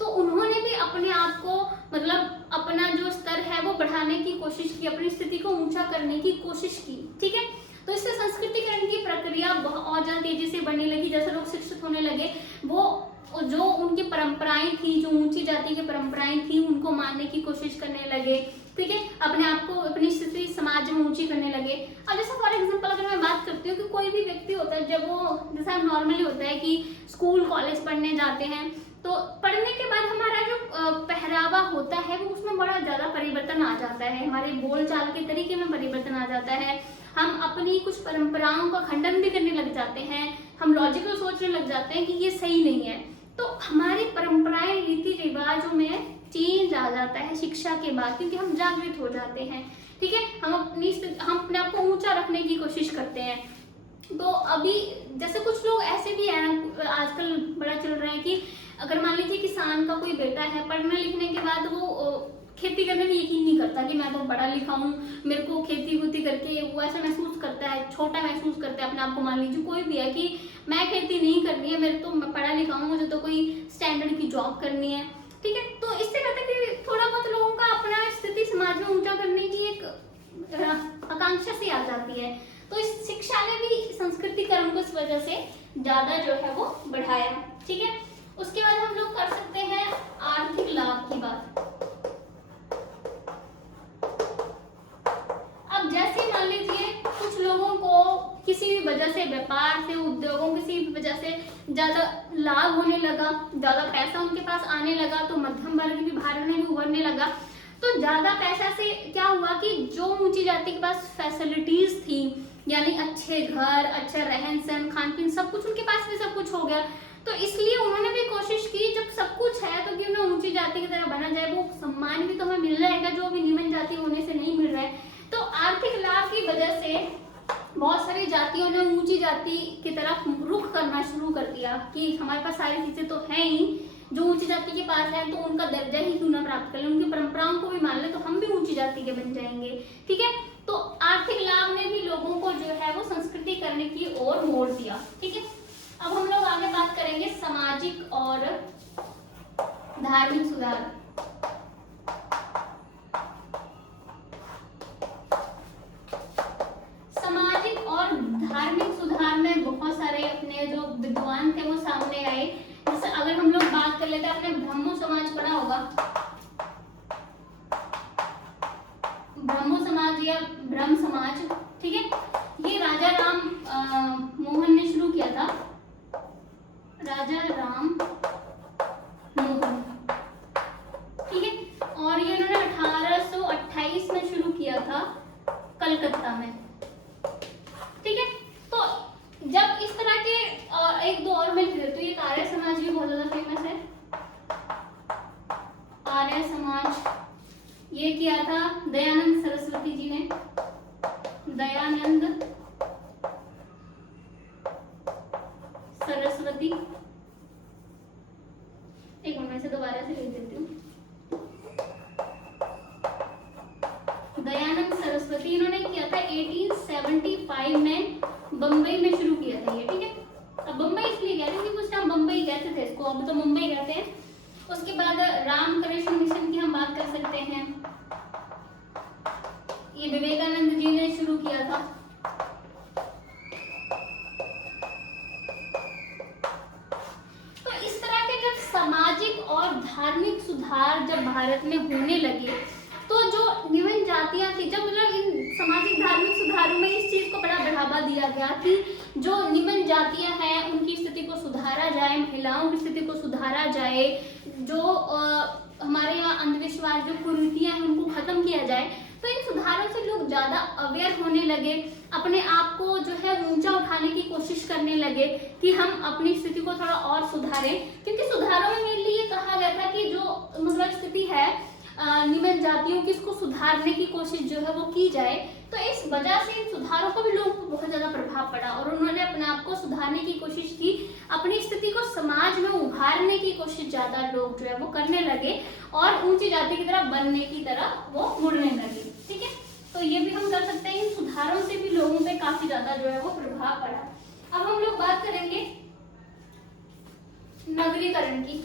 तो उन्होंने भी अपने आप को, मतलब अपना जो स्तर है वो बढ़ाने की कोशिश की, अपनी स्थिति को ऊंचा करने की कोशिश की, ठीक है। तो इससे संस्कृतिकरण की प्रक्रिया बहुत ज्यादा तेजी से बढ़ने लगी। जैसे लोग शिक्षित होने लगे, वो जो उनकी परंपराएं थी, जो ऊंची जाति की परंपराएं थी, उनको मानने की कोशिश करने लगे, ठीक है, अपने आप को, अपनी स्थिति समाज में ऊंची करने लगे। अब जैसे फॉर एग्जांपल अगर मैं बात करती हूँ कि कोई भी व्यक्ति होता है, जब वो, जैसा नॉर्मली होता है कि स्कूल कॉलेज पढ़ने जाते हैं, तो पढ़ने के बाद हमारा जो पहरावा होता है वो उसमें बड़ा ज्यादा परिवर्तन आ जाता है, हमारे बोलचाल के तरीके में परिवर्तन आ जाता है, हम अपनी कुछ परंपराओं का खंडन भी करने लग जाते हैं, हम लॉजिकल सोचने लग जाते हैं कि ये सही नहीं है। तो हमारी परंपराएं, रीति रिवाजों में चेंज आ जाता है शिक्षा के बाद, क्योंकि हम जागृत हो जाते हैं, ठीक है, हम अपने आप को ऊंचा रखने की कोशिश करते हैं। तो अभी जैसे कुछ लोग ऐसे भी हैं, आजकल बड़ा चल रहा है कि अगर मान लीजिए किसान का कोई बेटा है, पढ़ने लिखने के बाद वो खेती करने में यकीन नहीं करता कि मैं तो पढ़ा लिखा हूँ, मेरे को खेती वूती करके, वो ऐसा महसूस करता है, छोटा महसूस करता है अपने आप को। मान लीजिए कोई भी है कि मैं खेती नहीं करनी है, मेरे तो, मैं पढ़ा लिखा हूँ, मुझे तो कोई स्टैंडर्ड की जॉब करनी है, ठीक है। तो इससे कहते हैं कि थोड़ा बहुत लोगों का अपना स्थिति समाज में ऊंचा करने की एक आकांक्षा सी आ जाती है। तो इस शिक्षा ने भी संस्कृतिकरण को इस वजह से ज्यादा जो है वो बढ़ाया, ठीक है। उसके बाद हम लोग कर सकते हैं आर्थिक लाभ की बात। अब जैसे मान लीजिए कुछ लोगों को किसी भी वजह से, व्यापार से, उद्योगों, किसी भी वजह से ज्यादा लाभ होने लगा, ज्यादा पैसा उनके पास आने लगा, तो मध्यम वर्ग भी भारत में भी उभरने लगा। तो ज्यादा पैसा से क्या हुआ कि जो ऊंची जाति के पास फैसिलिटीज थी, यानी अच्छे घर, अच्छा रहन सहन, खान पीन, सब कुछ उनके पास भी सब कुछ हो गया, तो इसलिए उन्होंने भी कोशिश की, जब सब कुछ है तो क्यों ना ऊंची जाति की तरह बना जाए, वो सम्मान भी तो हमें मिल रहेगा जो अभी निम्न जाति होने से नहीं मिल रहा है। तो आर्थिक लाभ की वजह से बहुत सारी जातियों ने ऊंची जाति की तरफ रुख करना शुरू कर दिया कि हमारे पास सारी चीजें तो है ही, जो ऊंची जाति के पास है तो उनका दर्जा ही क्यों ना प्राप्त कर ले, उनकी परंपराओं को भी मान ले, तो हम भी ऊंची जाति के बन जाएंगे, ठीक है। तो आर्थिक लाभ ने भी लोगों को जो है वो संस्कृति करने की ओर मोड़ दिया, ठीक है। अब हम लोग आगे बात करेंगे सामाजिक और धार्मिक सुधार। सामाजिक और धार्मिक सुधार में बहुत सारे अपने जो विद्वान थे वो सामने आए। जैसे अगर हम लोग बात कर लेते हैं, आपने ब्रह्मो समाज पढ़ा होगा, ब्रह्मो समाज या ब्रह्म समाज, ठीक है। ये राजा राम मोहन ने शुरू किया था, राजा राम मोहन, ठीक है। और ये उन्होंने 1828 में शुरू किया था कलकत्ता में, ठीक है। तो जब इस तरह के एक दो और मिल गए, तो ये आर्य समाज भी बहुत ज्यादा फेमस है, आर्य समाज, ये किया था दयानंद सरस्वती जी ने, दयानंद सरस्वती, एक मिनट में से दोबारा से लिख देती हूँ, दयानंद सरस्वती, इन्होंने किया था 1875 में, बम्बई में शुरू किया था ये, ठीक है। अब बम्बई इसलिए कहते हैं क्योंकि उस टाइम बम्बई कहते थे इसको, अब तो मुंबई कहते हैं। उसके बाद रामकृष्ण मिशन की हम बात कर सकते हैं, ये विवेकानंद जी ने शुरू किया था। तो इस तरह के जब सामाजिक और धार्मिक सुधार जब भारत में होने लगे, तो जो निम्न जातियां थी, जब मतलब इन सामाजिक धार्मिक सुधारों में इस चीज को बड़ा बढ़ावा दिया गया कि जो निम्न जातियां हैं उनकी स्थिति को सुधारा जाए, महिलाओं की स्थिति को सुधारा जाए, जो हमारे यहाँ अंधविश्वास, जो कुरीतियां हैं उनको खत्म किया जाए। तो इन सुधारों से लोग ज्यादा अवेयर होने लगे, अपने आप को जो है ऊंचा उठाने की कोशिश करने लगे कि हम अपनी स्थिति को थोड़ा और सुधारें। क्योंकि सुधारों में मेनली ये कहा गया था कि जो मतलब स्थिति है निम्न जातियों की, इसको सुधारने की कोशिश जो है वो की जाए। तो इस वजह से इन सुधारों को भी लोगों को बहुत ज्यादा प्रभाव पड़ा और उन्होंने अपने आप को सुधारने की कोशिश की, अपनी स्थिति को समाज में उभारने की कोशिश ज्यादा लोग जो है वो करने लगे और ऊंची जाति की तरफ बनने की तरह वो मुड़ने लगे। ठीक है, तो ये भी हम कर सकते हैं, इन सुधारों से भी लोगों पे काफी ज्यादा जो है वो प्रभाव पड़ा। अब हम लोग बात करेंगे नगरीकरण की।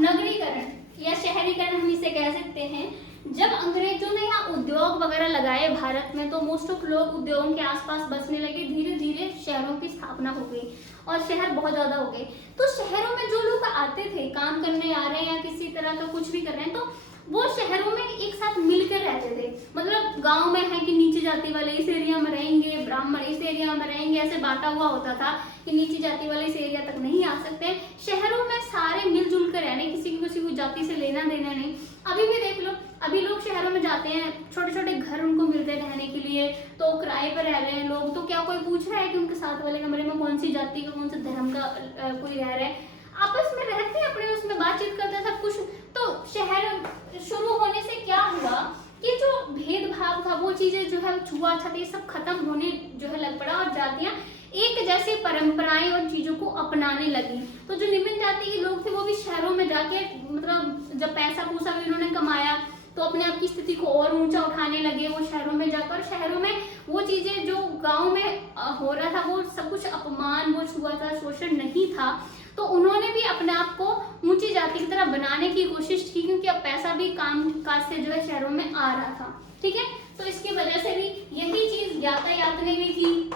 नगरीकरण या शहरीकरण हम इसे कह सकते हैं। जब अंग्रेजों ने यहाँ उद्योग वगैरह लगाए भारत में, तो मोस्ट ऑफ लोग उद्योगों के आसपास बसने लगे, धीरे धीरे शहरों की स्थापना हो गई और शहर बहुत ज्यादा हो गए। तो शहरों में जो लोग आते थे, काम करने आ रहे हैं या किसी तरह का कुछ भी कर रहे हैं, तो वो शहरों में एक साथ मिलकर रहते थे। मतलब गांव में है कि नीची जाति वाले इस एरिया में रहेंगे, ब्राह्मण इस एरिया में रहेंगे, ऐसे बांटा हुआ होता था कि नीची जाति वाले इस एरिया तक नहीं आ सकते। शहरों में सारे मिलजुल कर रहने, किसी को जाति से लेना देना नहीं। अभी भी देख लो, अभी लोग शहरों में जाते हैं, छोटे छोटे घर उनको मिलते रहने के लिए, तो किराए पर रह रहे हैं लोग। तो क्या कोई पूछ रहा है कि उनके साथ वाले कमरे में कौन सी जाति का, कौन से धर्म का कोई रह रहा है? आपस में रहते हैं, अपने उसमें बातचीत करते हैं, सब कुछ। तो शहर शुरू होने से क्या हुआ कि जो भेदभाव था, वो चीजें जो है छुआछूत ये सब खत्म होने जो है लग पड़ा और जातियां एक जैसे परंपराएं और चीजों को अपनाने लगी। तो जो निम्न जाति के लोग थे वो भी शहरों में जाके, मतलब जब पैसा पूसा भी उन्होंने कमाया तो अपने आप की स्थिति को और ऊंचा उठाने लगे। वो शहरों में जाकर, शहरों में वो चीजें जो गांव में हो रहा था वो सब कुछ अपमान, वो छुआछूत शोषण नहीं था। तो उन्होंने भी अपने आप को ऊंची जाति की तरह बनाने की कोशिश की, क्योंकि अब पैसा भी काम काज से जो है शहरों में आ रहा था। ठीक है, तो इसकी वजह से भी यही चीज यातायात ने भी की,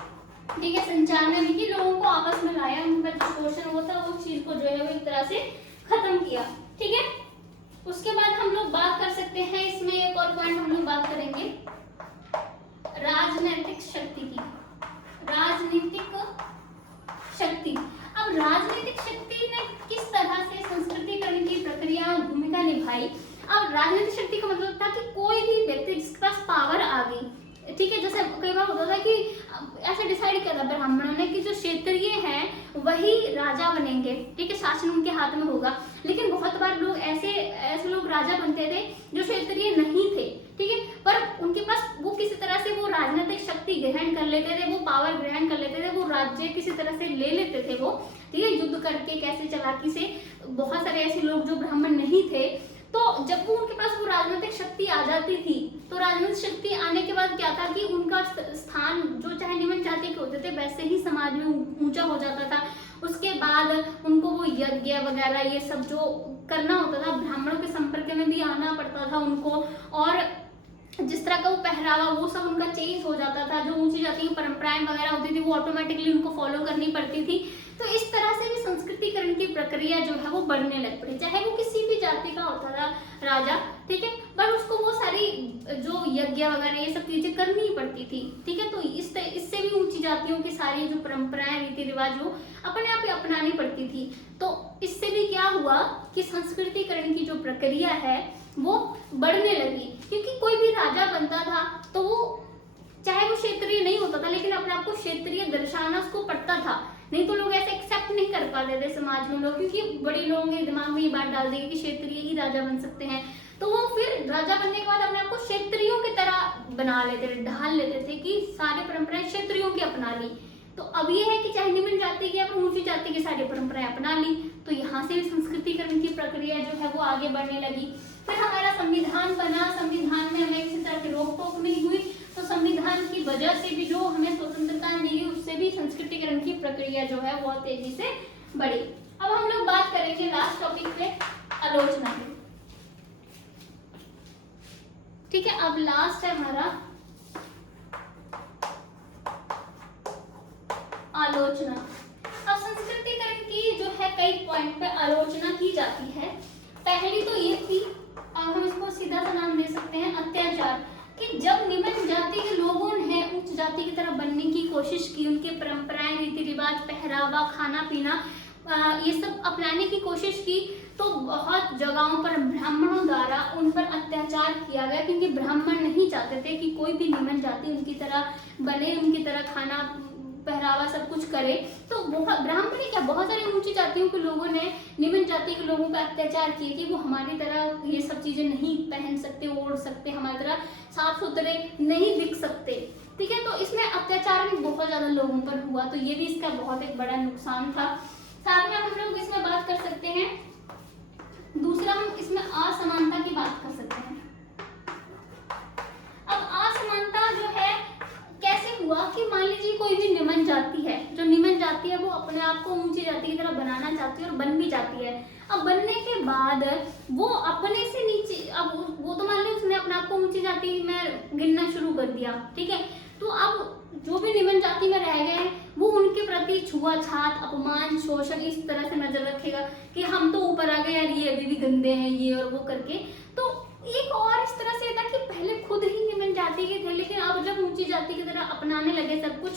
ठीक है, संचार ने भी की, लोगों को आपस में लाया, उनका जो शोषण होता है उस चीज को जो है वो एक तरह से खत्म किया। ठीक है, उसके बाद हम लोग बात कर सकते हैं, इसमें एक और पॉइंट हम लोग बात करेंगे राजनीतिक शक्ति की। राजनीतिक शक्ति, अब राजनीतिक शक्ति ने किस तरह से संस्कृतिकरण की प्रक्रिया भूमिका निभाई। अब राजनीतिक शक्ति का मतलब था कि कोई भी व्यक्ति जिसके पास पावर आ गई, ठीक है, जैसे कई बार होता था कि ऐसे डिसाइड किया था ब्राह्मणों ने कि जो क्षेत्रीय हैं वही राजा बनेंगे, ठीक है, शासन उनके हाथ में होगा। लेकिन बहुत बार लोग ऐसे लोग राजा बनते थे जो क्षेत्रीय नहीं थे, ठीक है, पर उनके पास वो किसी तरह से वो राजनीतिक शक्ति ग्रहण कर लेते थे, वो पावर ग्रहण कर लेते थे, वो राज्य किसी तरह से ले लेते थे वो, ठीक है, युद्ध करके कैसे चालाकी से। बहुत सारे ऐसे लोग जो ब्राह्मण नहीं थे, तो जब वो उनके पास वो राजनीतिक शक्ति आ जाती थी, तो राजनीतिक शक्ति आने के बाद क्या था कि उनका स्थान जो चाहे निम्न जाति के होते थे वैसे ही समाज में ऊंचा हो जाता था। उसके बाद उनको वो यज्ञ वगैरह ये सब जो करना होता था, ब्राह्मणों के संपर्क में भी आना पड़ता था उनको, और जिस तरह का वो पहरावा वो सब उनका चेंज हो जाता था। जो ऊंची जाति की परंपराएं वगैरह होती थी वो ऑटोमेटिकली उनको फॉलो करनी पड़ती थी। तो इस तरह से भी संस्कृतिकरण की प्रक्रिया जो है वो बढ़ने लग पड़ी, चाहे वो किसी भी जाति का होता था राजा, ठीक है, पर उसको वो सारी जो यज्ञ वगैरह ये सब चीजें करनी ही पड़ती थी। ठीक है, तो इससे भी ऊंची जातियों की सारी जो परंपराएं रीति रिवाज वो अपने आप ही अपनानी पड़ती थी। तो इससे भी क्या हुआ कि संस्कृतिकरण की जो प्रक्रिया है वो बढ़ने लगी, क्योंकि कोई भी राजा बनता था तो वो चाहे वो क्षेत्रीय नहीं होता था, लेकिन अपने आप को क्षेत्रीय दर्शाना उसको पड़ता था। नहीं तो लोग ऐसे एक्सेप्ट नहीं कर पाते थे समाज में लोग, क्योंकि बड़े लोगों के दिमाग में ये बात डाल देंगे कि क्षेत्रीय ही राजा बन सकते हैं। तो वो फिर राजा बनने के बाद अपने आप को क्षेत्रियों की तरह बना लेते थे, ढाल लेते थे कि सारे परंपराएं क्षेत्रियों की अपना ली। तो अब ये है कि चाहे निम्न जाति की या ऊंची जाति की सारी परंपराएं अपना ली, तो यहाँ से भी संस्कृतिकरण की प्रक्रिया जो है वो आगे बढ़ने लगी। फिर हमारा संविधान बना, संविधान में हमें किसी तरह की रोक टोक नहीं हुई, तो संविधान की वजह से भी जो हमें स्वतंत्रता मिली उससे भी संस्कृतिकरण की प्रक्रिया जो है बहुत तेजी से बढ़ी। अब हम लोग बात करेंगे लास्ट टॉपिक पे, आलोचना की। ठीक है, अब लास्ट है हमारा आलोचना। अब संस्कृतिकरण की जो है कई पॉइंट पे आलोचना की जाती है। पहली तो ये थी, हम इसको सीधा सा नाम दे सकते हैं अत्याचार, कि जब निम्न जाति के लोगों ने उच्च जाति की तरह बनने की कोशिश की, उनके परंपराएं, रीति रिवाज, पहरावा, खाना पीना, ये सब अपनाने की कोशिश की, तो बहुत जगहों पर ब्राह्मणों द्वारा उन पर अत्याचार किया गया, क्योंकि ब्राह्मण नहीं चाहते थे कि कोई भी निम्न जाति उनकी तरह बने, उनकी तरह खाना पहरावा सब कुछ करे। तो ब्राह्मण ही क्या, बहुत सारी ऊंची जातियों के लोगों ने निम्न जाति के लोगों पर अत्याचार किए कि वो हमारी तरह ये सब चीजें नहीं पहन सकते, ओढ़ सकते, हमारी तरह साफ सुथरे नहीं दिख सकते। ठीक है, तो इसमें अत्याचार भी बहुत ज्यादा लोगों पर हुआ, तो ये भी इसका बहुत एक बड़ा नुकसान था। साथ में हम लोग इसमें बात कर सकते हैं, दूसरा हम इसमें असमानता की बात कर सकते हैं। अब असमानता जो है कैसे हुआ कि मान लीजिए कोई भी निम्न जाति है, जो निम्न जाति है वो अपने आप को ऊंची जाति की तरह बनाना चाहती है और बन भी जाती है। अब बनने के बाद वो अपने से नीचे, अब वो तो मान ली उसने अपने आप को ऊंची जाति में गिनना शुरू कर दिया, ठीक है, तो अब जो भी निम्न जाति में रह गए वो उनके प्रति छुआछात, अपमान, शोषण इस तरह से नजर रखेगा कि हम तो ऊपर आ गए यार, ये अभी भी गंदे हैं, ये और वो करके। तो एक और इस तरह से था कि पहले खुद ही निम्न जाति के थे, लेकिन अब जब ऊंची जाति की तरह अपनाने लगे सब कुछ,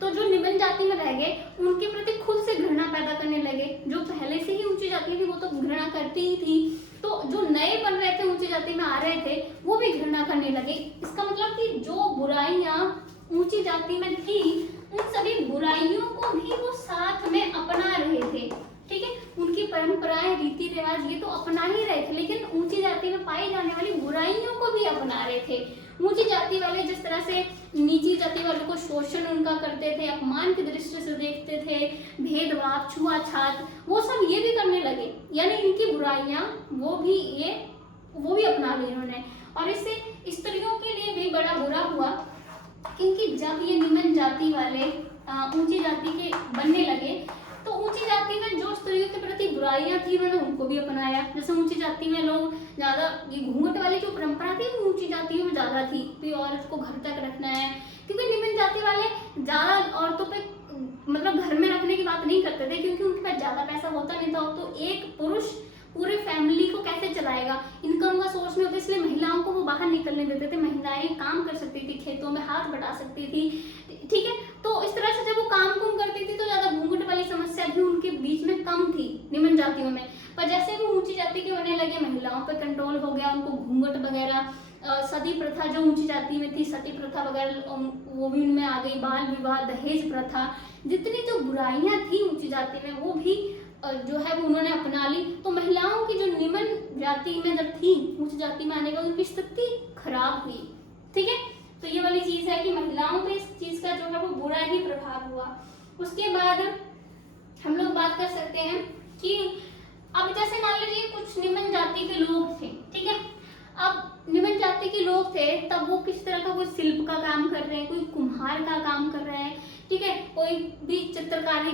तो जो निम्न जाति में रह गए उनके प्रति खुद से घृणा पैदा करने लगे। जो पहले से ही ऊंची जाति थी वो तो घृणा करती ही थी, तो जो नए बन रहे थे, ऊंची जाति में आ रहे थे, वो भी घृणा करने लगे। इसका मतलब कि जो बुराइयां ऊंची जाति में थी, उन सभी बुराइयों को भी वो साथ में अपना रहे थे। ठीक है, उनकी परंपराएं, रीति रिवाज ये तो अपना ही रहे थे, लेकिन ऊंची जाति में पाई जाने वाली बुराइयों को भी अपना रहे थे। ऊंची जाति वाले जिस तरह से नीची जाति वालों को शोषण उनका करते थे, अपमान की दृष्टि से देखते थे, भेदभाव, छुआछात, वो सब ये भी करने लगे, यानी इनकी बुराइयां वो भी अपना ली इन्होंने। और इससे स्त्रियों के लिए भी बड़ा बुरा हुआ, क्योंकि जब ये निम्न जाति वाले ऊंची जाति के बनने लगे, तो ऊंची जाति में जो स्त्रियों के प्रति बुराइयां थी उन्होंने उनको भी अपनाया। जैसे ऊंची जाति में लोग ज्यादा, ये घूंघट वाली जो परंपरा थी वो ऊंची जातियों में ज्यादा थी कि औरत को घर तक रखना है, क्योंकि निम्न जाति वाले ज्यादा औरतों पे मतलब घर में रखने की बात नहीं करते थे, क्योंकि उनके पास ज्यादा पैसा होता नहीं था। तो एक पुरुष पूरे फैमिली को कैसे चलाएगा, इनकम का सोर्स नहीं होता, इसलिए महिलाओं को वो बाहर निकलने देते थे। महिलाएं काम कर सकती थी, खेतों में हाथ बटा सकती थी, ठीक है। तो इस तरह से जब वो काम करती थी तो ज्यादा घूंघट वाली समस्या भी उनके बीच में कम थी निम्न जातियों में। पर जैसे वो ऊंची जाति के होने लगे, महिलाओं पर कंट्रोल हो गया, उनको घूंघट वगैरह, सती प्रथा जो ऊंची जाति में थी, सती प्रथा वगैरह वो भी उनमें आ गई, बाल विवाह, दहेज प्रथा, जितनी जो बुराइयां थी ऊंची जाति में वो भी जो है वो उन्होंने अपना ली। तो महिलाओं की जो निम्न जाति में जब थी, ऊंची जाति में आने का उनकी स्थिति खराब हुई, ठीक है। तो ये वाली चीज है कि महिलाओं पे इस चीज का जो है वो बुरा ही प्रभाव हुआ। उसके बाद हम लोग बात कर सकते हैं कि अब जैसे मान लीजिए कुछ निम्न जाति के लोग थे, ठीक है। अब निम्न जाति के लोग थे, तब वो किस तरह का, कोई शिल्प का काम कर रहे हैं, कोई कुम्हार का काम कर रहे हैं, ठीक है, कोई भी चित्रकारी